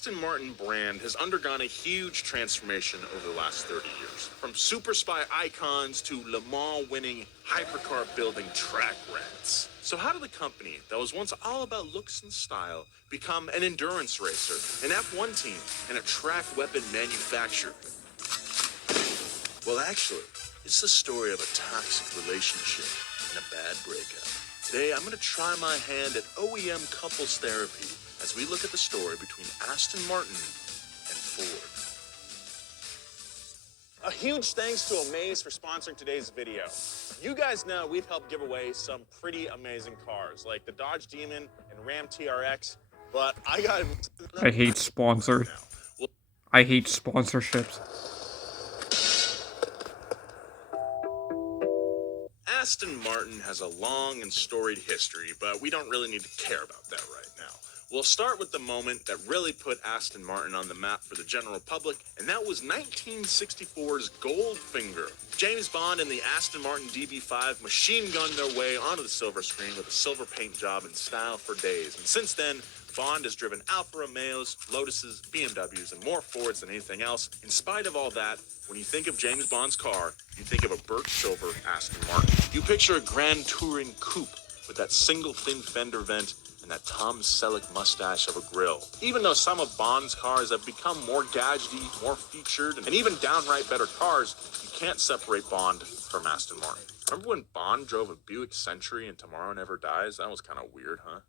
Aston Martin brand has undergone a huge transformation over the last 30 years. From super spy icons to Le Mans winning hypercar building track rats. So how did the company that was once all about looks and style become an endurance racer, an F1 team, and a track weapon manufacturer? Well, actually, it's the story of a toxic relationship and a bad breakup. Today, I'm going to try my hand at OEM couples therapy as we look at the story between Aston Martin and Ford. A huge thanks to Amaze for sponsoring today's video. You guys know we've helped give away some pretty amazing cars, like the Dodge Demon and Ram TRX, but I got... I hate sponsors. I hate sponsorships. Aston Martin has a long and storied history, but we don't really need to care about that right now. We'll start with the moment that really put Aston Martin on the map for the general public, and that was 1964's Goldfinger. James Bond and the Aston Martin DB5 machine-gunned their way onto the silver screen with a silver paint job in style for days. And since then, Bond has driven Alfa Romeos, Lotuses, BMWs, and more Fords than anything else. In spite of all that, when you think of James Bond's car, you think of a burnt silver Aston Martin. You picture a grand touring coupe with that single thin fender vent and that Tom Selleck mustache of a grille. Even though some of Bond's cars have become more gadgety, more featured, and even downright better cars, you can't separate Bond from Aston Martin. Remember when Bond drove a Buick Century in Tomorrow Never Dies? That was kind of weird, huh?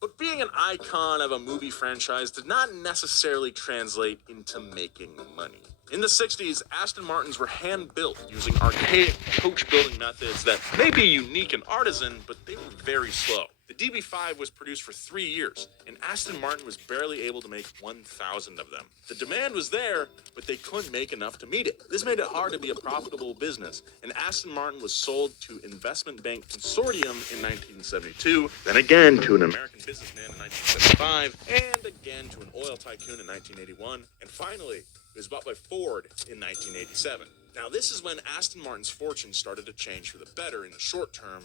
But being an icon of a movie franchise did not necessarily translate into making money. In the 60s, Aston Martins were hand-built using archaic coach-building methods that may be unique and artisan, but they were very slow. The DB5 was produced for 3 years, and Aston Martin was barely able to make 1,000 of them. The demand was there, but they couldn't make enough to meet it. This made it hard to be a profitable business, and Aston Martin was sold to Investment Bank Consortium in 1972, then again to an American businessman in 1975, and again to an oil tycoon in 1981, and finally, it was bought by Ford in 1987. Now, this is when Aston Martin's fortune started to change for the better in the short term,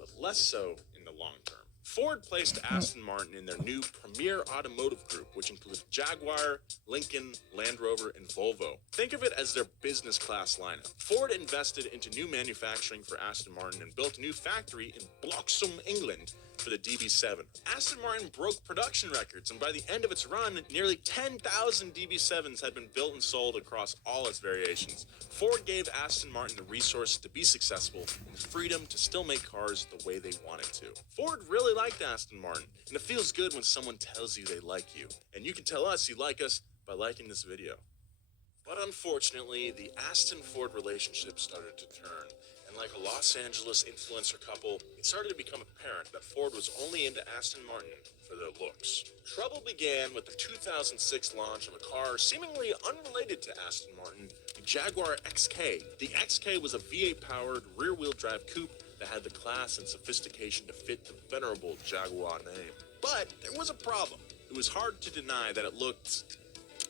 but less so in the long term. Ford placed Aston Martin in their new premier automotive group, which includes Jaguar, Lincoln, Land Rover, and Volvo. Think of it as their business class lineup. Ford invested into new manufacturing for Aston Martin and built a new factory in Bloxham, England, for the DB7. Aston Martin broke production records, and by the end of its run, nearly 10,000 DB7s had been built and sold across all its variations. Ford gave Aston Martin the resources to be successful and the freedom to still make cars the way they wanted to. Ford really liked Aston Martin, and it feels good when someone tells you they like you. And you can tell us you like us by liking this video. But unfortunately, the Aston-Ford relationship started to turn. And like a Los Angeles influencer couple, it started to become apparent that Ford was only into Aston Martin for their looks. Trouble began with the 2006 launch of a car seemingly unrelated to Aston Martin, the Jaguar XK. The XK was a V8-powered rear-wheel drive coupe that had the class and sophistication to fit the venerable Jaguar name. But there was a problem. It was hard to deny that it looked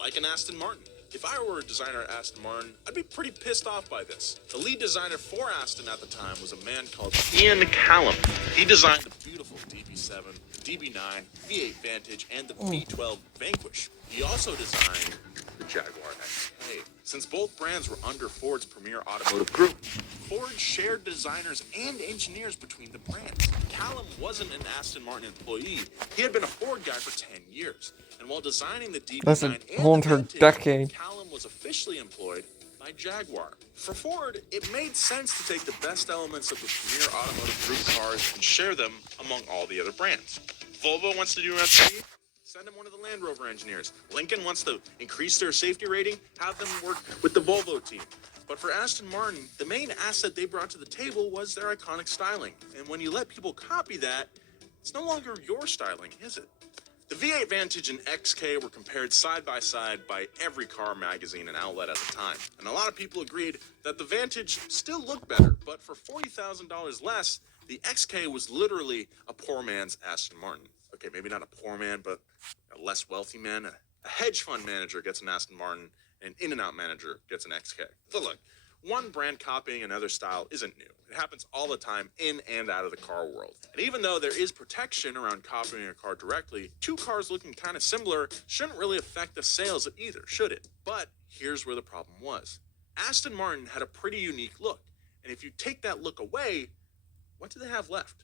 like an Aston Martin. If I were a designer at Aston Martin, I'd be pretty pissed off by this. The lead designer for Aston at the time was a man called Ian Callum. He designed the beautiful DB7, the DB9, V8 Vantage, and the V12 Vanquish. He also designed the Jaguar XK. Since both brands were under Ford's premier automotive group, Ford shared designers and engineers between the brands. Callum wasn't an Aston Martin employee. He had been a Ford guy for 10 years. And while designing the DB9 That's a and whole the entire Vantage, decade. Callum was officially employed by Jaguar. For Ford, it made sense to take the best elements of the premier automotive group cars and share them among all the other brands. Volvo wants to do an SUV? Send them one of the Land Rover engineers. Lincoln wants to increase their safety rating? Have them work with the Volvo team. But for Aston Martin, the main asset they brought to the table was their iconic styling. And when you let people copy that, it's no longer your styling, is it? The V8 Vantage and XK were compared side by side by every car magazine and outlet at the time. And a lot of people agreed that the Vantage still looked better, but for $40,000 less, the XK was literally a poor man's Aston Martin. Okay, maybe not a poor man, but a less wealthy man. A hedge fund manager gets an Aston Martin, and an In-N-Out manager gets an XK. So look, One brand copying another style isn't new. It happens all the time in and out of the car world. And even though there is protection around copying a car directly, two cars looking kind of similar shouldn't really affect the sales of either, should it? But here's where the problem was. Aston Martin had a pretty unique look, and if you take that look away, what do they have left?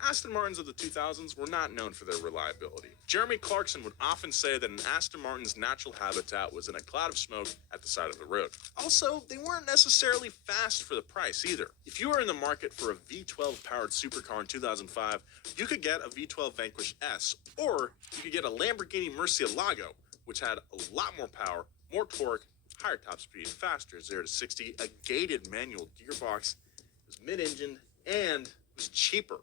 Aston Martins of the 2000s were not known for their reliability. Jeremy Clarkson would often say that an Aston Martin's natural habitat was in a cloud of smoke at the side of the road. Also, they weren't necessarily fast for the price either. If you were in the market for a V12 powered supercar in 2005, you could get a V12 Vanquish S, or you could get a Lamborghini Murcielago, which had a lot more power, more torque, higher top speed, faster 0 to 60, a gated manual gearbox, it was mid-engine, and it was cheaper.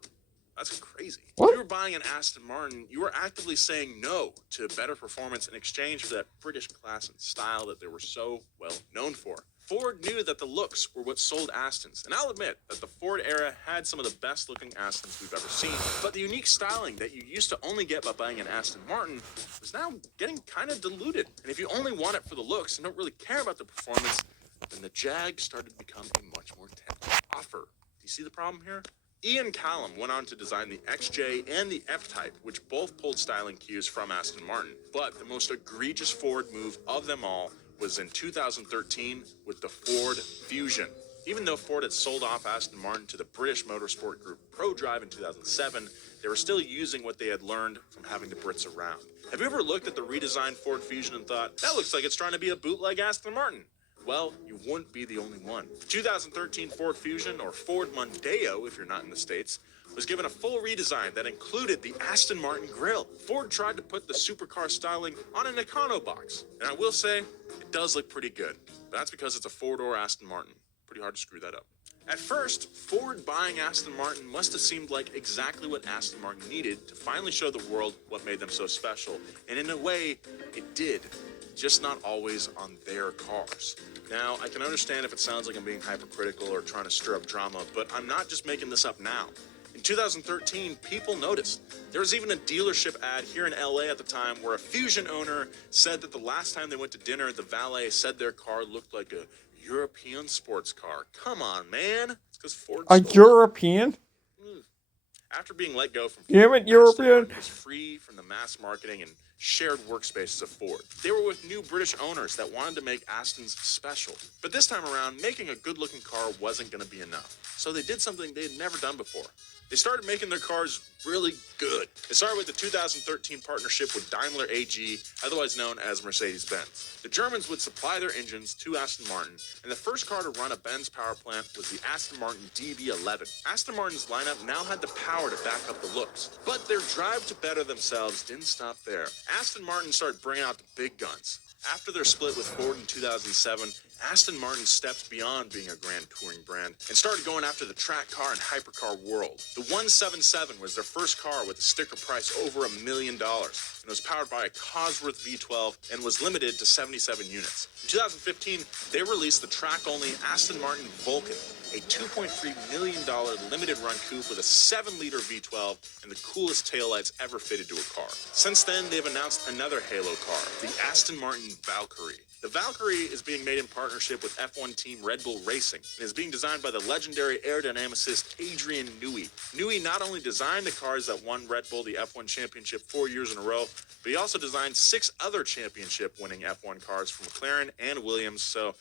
That's crazy. What? If you were buying an Aston Martin, you were actively saying no to better performance in exchange for that British class and style that they were so well known for. Ford knew that the looks were what sold Astons, and I'll admit that the Ford era had some of the best looking Astons we've ever seen, but the unique styling that you used to only get by buying an Aston Martin was now getting kind of diluted. And if you only want it for the looks and don't really care about the performance, then the Jag started to become a much more tempting offer. Do you see the problem here? Ian Callum went on to design the XJ and the F-Type, which both pulled styling cues from Aston Martin. But the most egregious Ford move of them all was in 2013 with the Ford Fusion. Even though Ford had sold off Aston Martin to the British motorsport group ProDrive in 2007, they were still using what they had learned from having the Brits around. Have you ever looked at the redesigned Ford Fusion and thought, that looks like it's trying to be a bootleg Aston Martin? Well, you wouldn't be the only one. The 2013 Ford Fusion, or Ford Mondeo if you're not in the States, was given a full redesign that included the Aston Martin grille. Ford tried to put the supercar styling on an Econo box, and I will say, it does look pretty good. But that's because it's a four-door Aston Martin. Pretty hard to screw that up. At first, Ford buying Aston Martin must have seemed like exactly what Aston Martin needed to finally show the world what made them so special. And in a way, it did. Just not always on their cars. Now, I can understand if it sounds like I'm being hypercritical or trying to stir up drama, but I'm not just making this up now. In 2013, people noticed. There was even a dealership ad here in LA at the time where a Fusion owner said that the last time they went to dinner, the valet said their car looked like a European sports car. Come on, man. It's because Ford A stole it. European? After being let go from Damn Ford, it, European. Aston Martin was free from the mass marketing and shared workspaces of Ford. They were with new British owners that wanted to make Astons special. But this time around, making a good-looking car wasn't going to be enough. So they did something they had never done before. They started making their cars really good. It started with the 2013 partnership with Daimler AG, otherwise known as Mercedes-Benz. The Germans would supply their engines to Aston Martin, and the first car to run a Benz power plant was the Aston Martin DB11. Aston Martin's lineup now had the power to back up the looks, but their drive to better themselves didn't stop there. Aston Martin started bringing out the big guns. After their split with Ford in 2007, Aston Martin stepped beyond being a grand touring brand and started going after the track car and hypercar world. The 177 was their first car with a sticker price over $1 million, and it was powered by a Cosworth V12 and was limited to 77 units. In 2015, they released the track-only Aston Martin Vulcan, a $2.3 million limited run coupe with a 7-liter V12 and the coolest taillights ever fitted to a car. Since then, they've announced another Halo car, the Aston Martin Valkyrie. The Valkyrie is being made in partnership with F1 team Red Bull Racing and is being designed by the legendary aerodynamicist Adrian Newey. Newey not only designed the cars that won Red Bull the F1 championship 4 years in a row, but he also designed 6 other championship-winning F1 cars for McLaren and Williams, so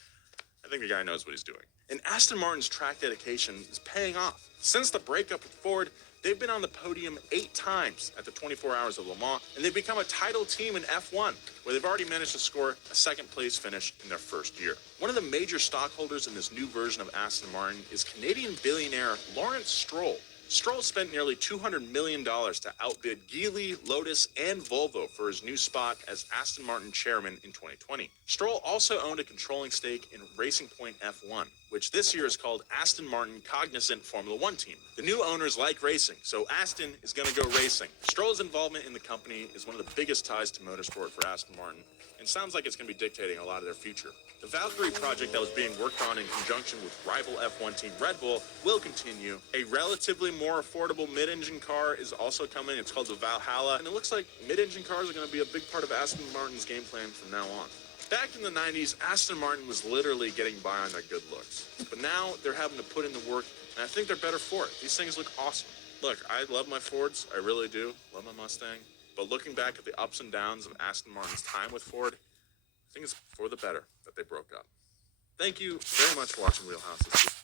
I think the guy knows what he's doing. And Aston Martin's track dedication is paying off. Since the breakup with Ford, they've been on the podium 8 times at the 24 Hours of Le Mans, and they've become a title team in F1, where they've already managed to score a second-place finish in their first year. One of the major stockholders in this new version of Aston Martin is Canadian billionaire Lawrence Stroll. Stroll spent nearly $200 million to outbid Geely, Lotus, and Volvo for his new spot as Aston Martin chairman in 2020. Stroll also owned a controlling stake in Racing Point F1, which this year is called Aston Martin Cognizant Formula One team. The new owners like racing, so Aston is going to go racing. Stroll's involvement in the company is one of the biggest ties to motorsport for Aston Martin, and sounds like it's going to be dictating a lot of their future. The Valkyrie project that was being worked on in conjunction with rival F1 team Red Bull will continue. A relatively more affordable mid-engine car is also coming. It's called the Valhalla, and it looks like mid-engine cars are going to be a big part of Aston Martin's game plan from now on. Back in the 90s, Aston Martin was literally getting by on their good looks. But now they're having to put in the work, and I think they're better for it. These things look awesome. Look, I love my Fords. I really do. Love my Mustang. But looking back at the ups and downs of Aston Martin's time with Ford, I think it's for the better that they broke up. Thank you very much for watching Real Houses.